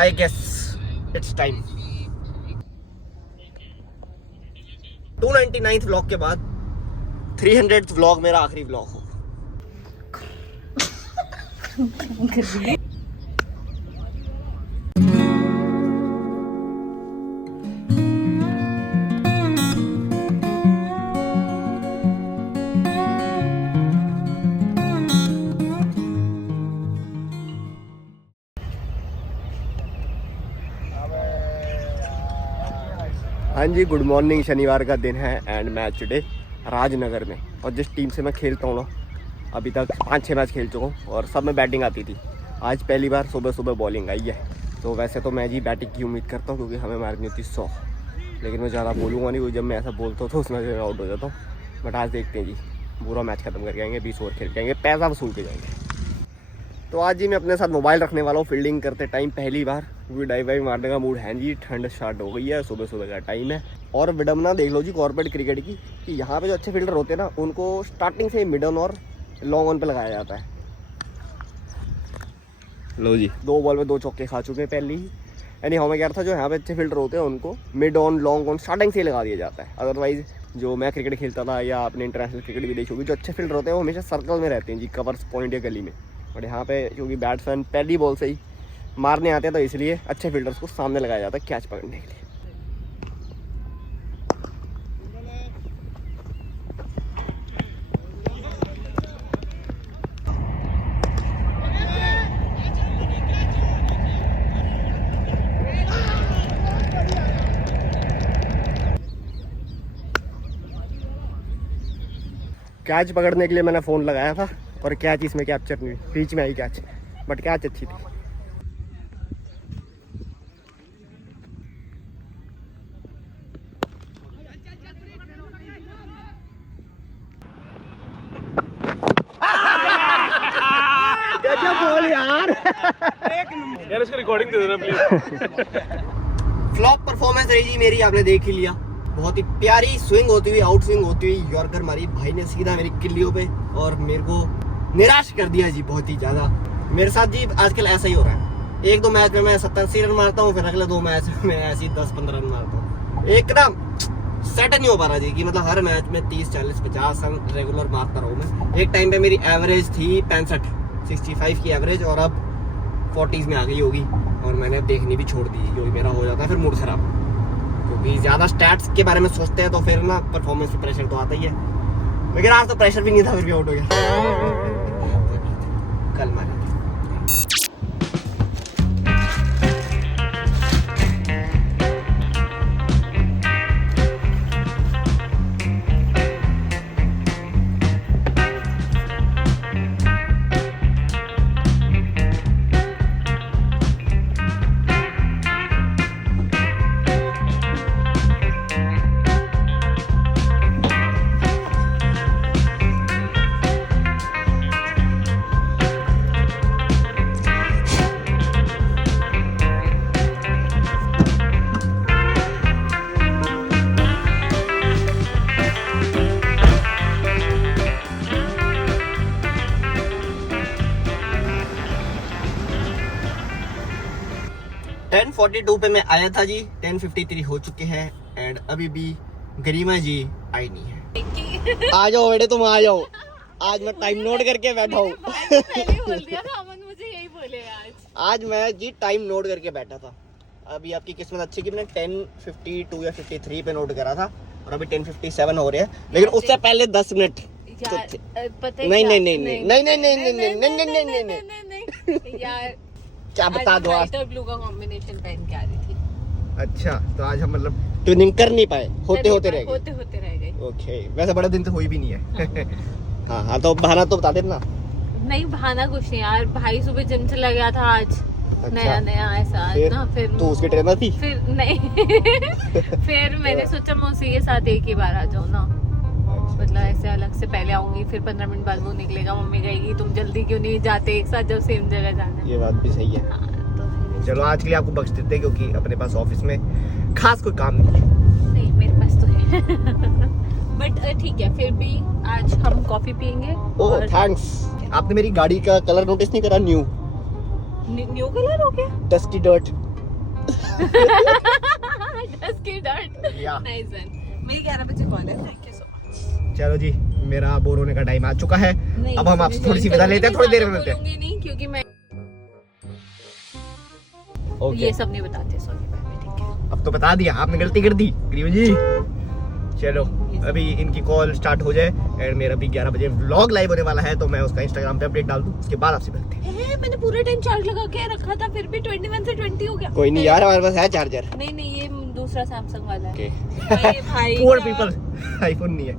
I guess it's time. 299th vlog के बाद 300th vlog मेरा आखिरी व्लॉग हो। हाँ जी, गुड मॉर्निंग। शनिवार का दिन है एंड मैच टुडे राजनगर में। और जिस टीम से मैं खेलता हूँ ना, अभी तक 5-6 मैच खेल चुका हूँ और सब में बैटिंग आती थी। आज पहली बार सुबह सुबह बॉलिंग आई है। तो वैसे तो मैं जी बैटिंग की उम्मीद करता हूँ क्योंकि हमें मारनी होती 100, लेकिन मैं ज़्यादा बोलूँगा नहीं, जब मैं ऐसा बोलता हूँ तो उसमें से आउट हो जाता हूँ। बट आज देखते हैं जी, पूरा मैच खत्म करके आएंगे, 20 ओवर खेल के आएंगे, पैसा वसूल के जाएंगे। तो आज जी मैं अपने साथ मोबाइल रखने वाला हूँ। फील्डिंग करते टाइम पहली बार, क्योंकि डाइव वाइव मारने का मूड है जी। ठंड स्टार्ट हो गई है, सुबह सुबह का टाइम है। और विडम्बना देख लो जी कॉर्पोरेट क्रिकेट की, कि यहाँ पे जो अच्छे फील्डर होते हैं ना, उनको स्टार्टिंग से मिड ऑन और लॉन्ग ऑन पे लगाया जाता है। लो जी, 2 बॉल में 2 चौके खा चुके हैं पहले ही। यानी हमें क्या था, जो यहाँ पे अच्छे फील्डर होते हैं उनको mid on long on starting से ही लगा दिया जाता है। अदरवाइज जो मैं क्रिकेट खेलता था या अपने इंटरनेशनल क्रिकेट भी देखी होगी, जो अच्छे फील्डर होते हैं वो हमेशा सर्कल में रहते हैं जी, कवर्स पॉइंट या गली में। बट यहाँ पे क्योंकि बैट्समैन पहली बॉल से ही मारने आते हैं, तो इसलिए अच्छे फील्डर्स को सामने लगाया जाता है कैच पकड़ने के लिए। कैच पकड़ने के लिए मैंने फ़ोन लगाया था और कैच इसमें कैप्चर नहीं हुई, बीच में आई कैच, बट कैच अच्छी थी। क्या बोल यार, इसको रिकॉर्डिंग दे देना प्लीज। फ्लॉप परफॉर्मेंस रही जी मेरी, आपने देख ही लिया। बहुत ही प्यारी स्विंग होती हुई, आउट स्विंग होती हुई यॉर्कर मारी भाई ने सीधा मेरी किल्लियों पे और मेरे को निराश कर दिया जी बहुत ही ज्यादा। मेरे साथ जी आजकल ऐसा ही हो रहा है। 1-2 मैच में मैं 70-80 रन मारता हूँ, फिर अगले 2 मैच में ऐसे ही 10-15 रन मारता हूँ। एक ना सेट नहीं हो पा रहा जी, कि मतलब हर मैच में 30-40-50 रन रेगुलर मारता रहूँ मैं। एक टाइम पे मेरी एवरेज थी 65 की एवरेज, और अब 40s में आ गई होगी। और मैंने अब देखनी भी छोड़ दी क्योंकि मेरा हो जाता है फिर मूड खराब, क्योंकि ज़्यादा स्टैट्स के बारे में सोचते हैं तो फिर ना परफॉर्मेंस पे प्रेशर तो आता ही है। लेकिन आज तो प्रेशर भी नहीं था, फिर भी आउट हो गया। कल मारे 10:42 पे मैं आया था जी, 10:53 हो चुके हैं एंड अभी भी गरिमा जी आई नहीं है। आ जाओ बेटे, तुम आ जाओ। आज मैं टाइम नोट करके बैठा हूँ। आज मैं जी टाइम नोट करके बैठा था। अभी आपकी किस्मत अच्छी कि मैंने 10:52 या 53 पे नोट करा था और अभी 10:57 हो रहे हैं, लेकिन उससे पहले 10 मिनट नहीं यार, क्या बता दो। आज ब्लू का कॉम्बिनेशन पहन के आ रही थी। अच्छा, तो आज हम मतलब ट्यूनिंग कर नहीं पाए, होते रह गए। ओके, वैसे बड़े दिन से हुई भी नहीं है। हाँ, तो बहाना तो बता देना। नहीं, बहाना कुछ नहीं यार, भाई सुबह जिम चला गया था आज। अच्छा, नया ऐसा ना, फिर तू उसके ट्रेनर थी? फिर नहीं। फिर मैंने सोचा मैं उसी के साथ एक ही बार आ जाऊँ ना, मतलब ऐसे अलग से पहले आऊंगी, फिर 15 मिनट बाद वो निकलेगा, मम्मी कहेगी तुम जल्दी क्यों नहीं जाते एक साथ जब सेम जगह जाना है। ये बात भी सही है। तो चलो आज के लिए आपको बख्श देते हैं, क्योंकि अपने पास ऑफिस में खास कोई काम नहीं है। नहीं, मेरे पास तो है। बट ठीक है, फिर भी आज हम कॉफी पियेंगे। ओह थैंक्स। आपने मेरी गाड़ी का कलर नोटिस नहीं करा? न्यू कलर हो गया, dusty dirt. Dusky dirt. Yeah. Nice one. मेरी 11 बजे कॉल है. Thank you so much. चलो जी, मेरा बोर होने का टाइम आ चुका है. नहीं, अब हम आपसे थोड़ी सी विदा लेते हैं, थोड़ी देर में मिलते हैं. बोलूंगी नहीं क्योंकि मैं ओके. ये सब नहीं बताते. सॉरी. ठीक है. अब तो बता दिया, आपने गलती कर दी ग्रीवा जी. चलो अभी इनकी कॉल स्टार्ट हो जाए एंड मेरा भी 11 बजे व्लॉग लाइव होने वाला है, तो मैं उसका इंस्टाग्राम पे अपडेट डाल दूं, उसके बाद आपसे मिलते हैं. मैंने पूरे टाइम चार्ज लगा के रखा था, फिर भी 21 से 20 हो गया. कोई नहीं यार, हमारे पास है चार्जर. नहीं नहीं, ये दूसरा सैमसंग वाला है. ओके. अरे भाई पुअर का- पीपल, आईफोन नहीं है.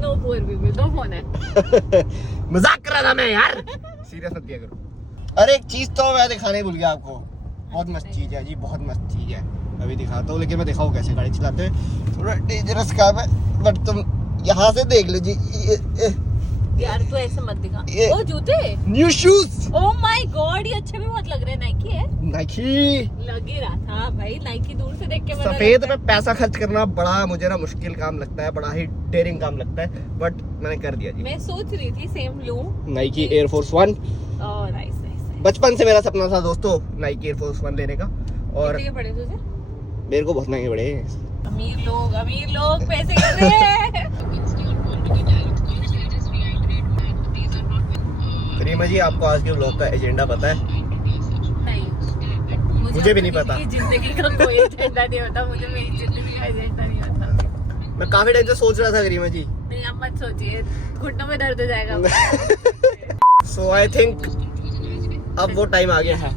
नो पुअर पीपल, दो फोन है. मजाक कर रहा था मैं यार, सीरियस मत किया करो. अरे एक चीज तो मैं दिखाने भूल गया आपको. बहुत मस्त चीज है जी, बहुत मस्त चीज है. अभी दिखाता हूँ, लेकिन मैं दिखाऊँ कैसे गाड़ी चलाते हुए. थोड़ा डेंजरस काम है, बट तुम यहाँ से देख लो जी. यार तू ऐसे मत दिखा. ये- ओ जूते. New shoes oh my God, ये अच्छे भी बहुत लग रहे हैं. नाइकी है. नाइकी. लग ही रहा था भाई, नाइकी दूर से देख के पता सफेद लगता में पैसा खर्च करना बड़ा मुझे ना मुश्किल काम लगता है, बड़ा ही डेयरिंग काम लगता है, बट मैंने कर दिया है. जी. मैं सोच रही थी सेम लूं. Nike air force 1. Oh nice nice. बचपन से मेरा सपना था दोस्तों नाइकी एयरफोर्स 1 लेने का, और कितने के पड़े तुझे? मेरे को बहुत महंगे पड़े. अमीर लोग पैसे कर रहे हैं. करीमा जी, आपको आज के व्लॉग का एजेंडा पता है? नहीं, मुझे भी नहीं अपनी पता. जिंदगी का कोई एजेंडा नहीं होता. मुझे मेरी जिंदगी का एजेंडा नहीं होता. मैं काफी टाइम से सोच रहा था करीमा जी. नहीं आप मत सोचिए, घुटनों में दर्द हो जाएगा. सो आई थिंक अब वो टाइम आ गया है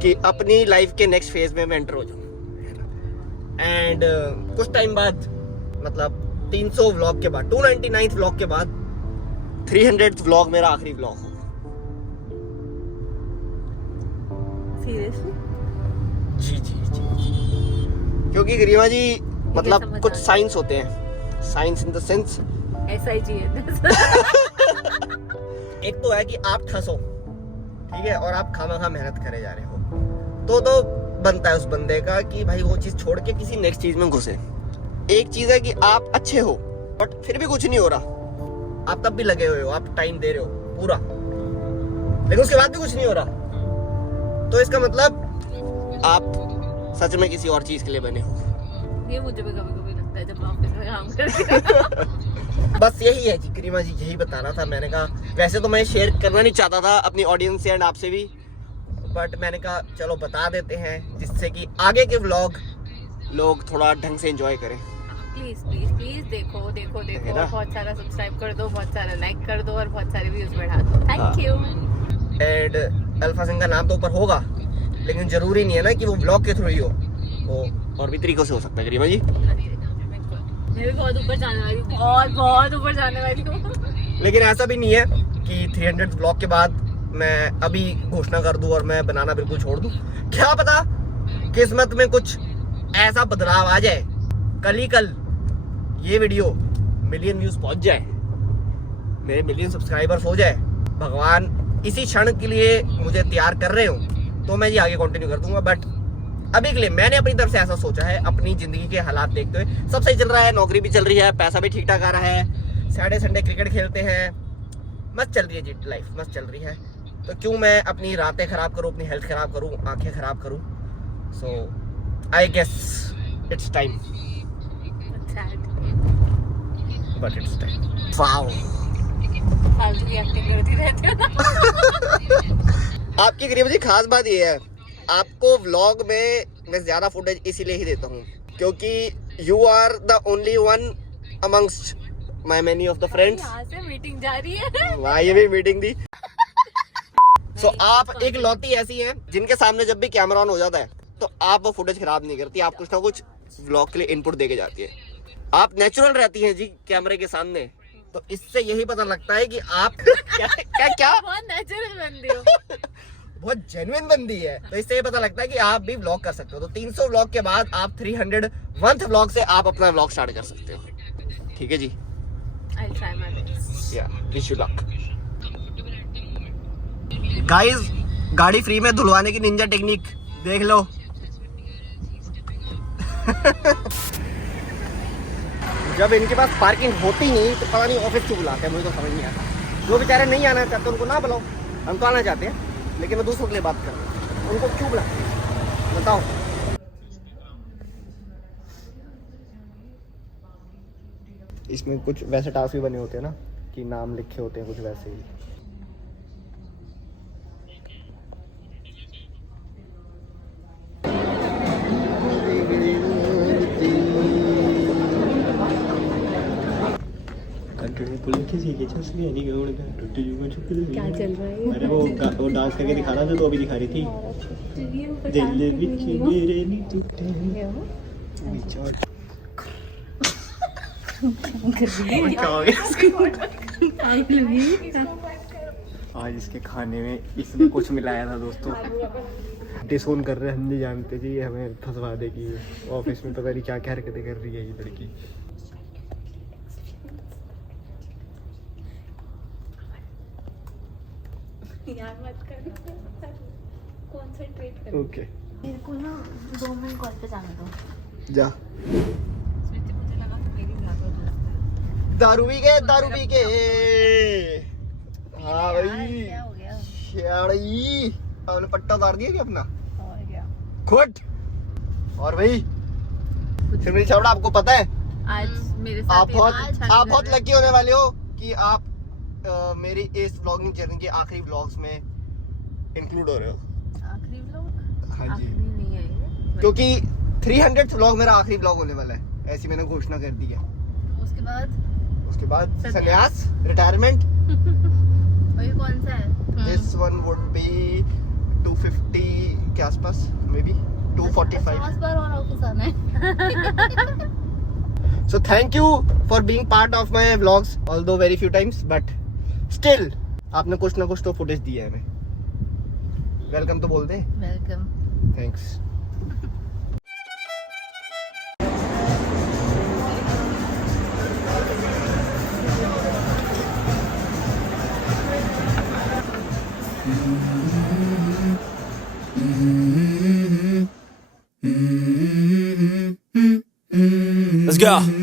कि अपनी लाइफ के नेक्स्ट फेज में मैं एंटर हो जाऊं. एंड कुछ टाइम बाद, मतलब 300 व्लॉग के बाद, 299th व्लॉग के बाद 300th व्लॉग मेरा आखिरी व्लॉग होगा. सीरियसली? जी जी जी. क्योंकि गरिमा जी, मतलब समझ कुछ आ गया. साइंस होते हैं. साइंस इन द सेंस, ऐसा ही चाहिए. एक तो है कि आप ठसो, ठीक है, और आप खामा खा मेहनत करे जा रहे हो, तो बनता है उस बंदे का कि भाई वो चीज छोड़ के किसी नेक्स्ट चीज में घुसे. एक चीज है कि आप अच्छे हो बट फिर भी कुछ नहीं हो रहा, आप तब भी लगे हुए हो, आप टाइम दे रहे हो पूरा, लेकिन उसके बाद भी कुछ नहीं हो रहा, तो इसका मतलब आप सच में किसी और चीज के लिए बने हो. ये मुझे भी कभी कभी लगता है जब मैं ऑफिस में काम करती हूँ. बस यही है जी करीमा जी, यही बताना था. मैंने कहा वैसे तो मैं शेयर करना नहीं चाहता था अपनी ऑडियंस से एंड आपसे भी, बट मैंने कहा चलो बता देते हैं, जिससे कि आगे के व्लॉग लोग थोड़ा ढंग से एंजॉय करें. प्लीज प्लीज प्लीज देखो देखो देखो, है ना? और बहुत सारा सब्सक्राइब कर दो, बहुत सारा लाइक कर दो, और बहुत सारे व्यूज बढ़ा दो. Thank you. And alpha Singh का नाम तो ऊपर होगा, लेकिन जरूरी नहीं है ना कि वो ब्लॉग के थ्रू ही हो, वो और भी तरीकों से हो सकता है करीमा जी. मैं भी बहुत ऊपर जाने वाली, बहुत ऊपर जाने वाली हूँ. लेकिन ऐसा भी नहीं है कि 300 ब्लॉग के बाद मैं अभी घोषणा कर दूं और मैं बनाना बिल्कुल छोड़ दूं. क्या पता किस्मत में कुछ ऐसा बदलाव आ जाए, कल ही कल ये वीडियो मिलियन व्यूज पहुंच जाए, मेरे मिलियन सब्सक्राइबर्स हो जाए, भगवान इसी क्षण के लिए मुझे तैयार कर रहे हो, तो मैं ये आगे कंटिन्यू कर दूंगा. बट अभी के लिए मैंने अपनी तरफ से ऐसा सोचा है, अपनी जिंदगी के हालात देखते हुए. सब सही चल रहा है, नौकरी भी चल रही है, पैसा भी ठीक ठाक आ रहा है, सैटरडे संडे क्रिकेट खेलते हैं, मस्त चल रही है जी, लाइफ मस्त चल रही है. तो क्यों मैं अपनी रातें खराब करूं, अपनी हेल्थ खराब करूं, आंखें खराब करूं. So I guess it's time, but it's time. Wow, फालतू की एक्टिंग करती रहती हो ना. आपकी गरीब जी खास बात ये है, आपको व्लॉग में मैं ज्यादा फुटेज इसीलिए ही देता हूँ क्योंकि you are the only one amongst my many of the friends. यहाँ से मीटिंग जा रही है. वहाँ ये भी मीटिंग दी. सो आप एक लौती ऐसी हैं जिनके सामने जब भी कैमरा ऑन हो जाता है तो आप वो फुटेज खराब नहीं करती, आप कुछ ना कुछ व्लॉग के लिए इनपुट देके जाती है. आप नेचुरल रहती हैं जी कैमरे के सामने, तो इससे यही पता लगता है कि आप क्या बहुत नेचुरल बंदी हो. बहुत जेन्युइन बंदी है. तो इससे ये पता लगता है कि आप भी व्लॉग कर सकते हो. तो 300 व्लॉग के बाद आप 301th व्लॉग से आप अपना व्लॉग स्टार्ट कर सकते हो. ठीक है जी, I'll try my best. या विश यू लक. गाइस, गाड़ी फ्री में धुलवाने की निंजा टेक्निक देख लो. जब इनके पास पार्किंग होती नहीं तो पता नहीं ऑफिस क्यों बुलाते हैं, मुझे तो समझ नहीं आता. जो बेचारे नहीं आना चाहते उनको ना बुलाओ, हम तो आना चाहते हैं. लेकिन मैं दूसरों के लिए बात कर रहा हूँ। उनको क्यों बुलाते हैं बताओ। इसमें कुछ वैसे टास्क भी बने होते हैं ना कि नाम लिखे होते हैं कुछ वैसे ही। क्या चल रहा है? अरे वो डांस करके दिखा रहा था तो अभी दिखा रही थी। दिल विच मेरे नी टूटे विचार क्या हो गया? आज इसके खाने में इसने कुछ मिलाया था दोस्तों। डिसोन कर रहे हैं, हम नहीं जानते जी, ये हमें फंसवा देगी। ऑफिस में पता नहीं क्या क्या हरकतें कर रही है ये लड़की। यार मत कर, कंसंट्रेट कर। ओके मेरे को ना 2 मिनट कॉल पे जाने दो। जा। स्मृति, मुझे लगा कि मेरी ज्यादा दोस्त है। दारू पी के हाँ भाई क्या हो गया? शाड़ी आपने पट्टा उतार दिया क्या अपना? और क्या? खुद और भाई सिमरन चावड़ा, आपको पता है आज मेरे साथ आप बहुत अच्छा आप बहुत लकी होने वाले हो कि आप मेरी इस व्लॉगिंग जर्नी के आखिरी व्लॉग्स में इंक्लूड हो रहे हो। आखिरी व्लॉग? हाँ जी, आखिरी नहीं है ये, क्योंकि 300th व्लॉग मेरा आखिरी व्लॉग होने वाला है, ऐसी मैंने घोषणा कर दी है। उसके बाद संन्यास, रिटायरमेंट। और ये कौन सा है? दिस वन वुड बी 250 के आसपास, मे बी 245। 50 बार और ऑफिस आना है। So thank you for being part of my vlogs, although very few times, but still आपने कुछ ना कुछ तो फुटेज दिया है हमें। वेलकम तो बोल दे। वेलकम। थैंक्स। Let's go.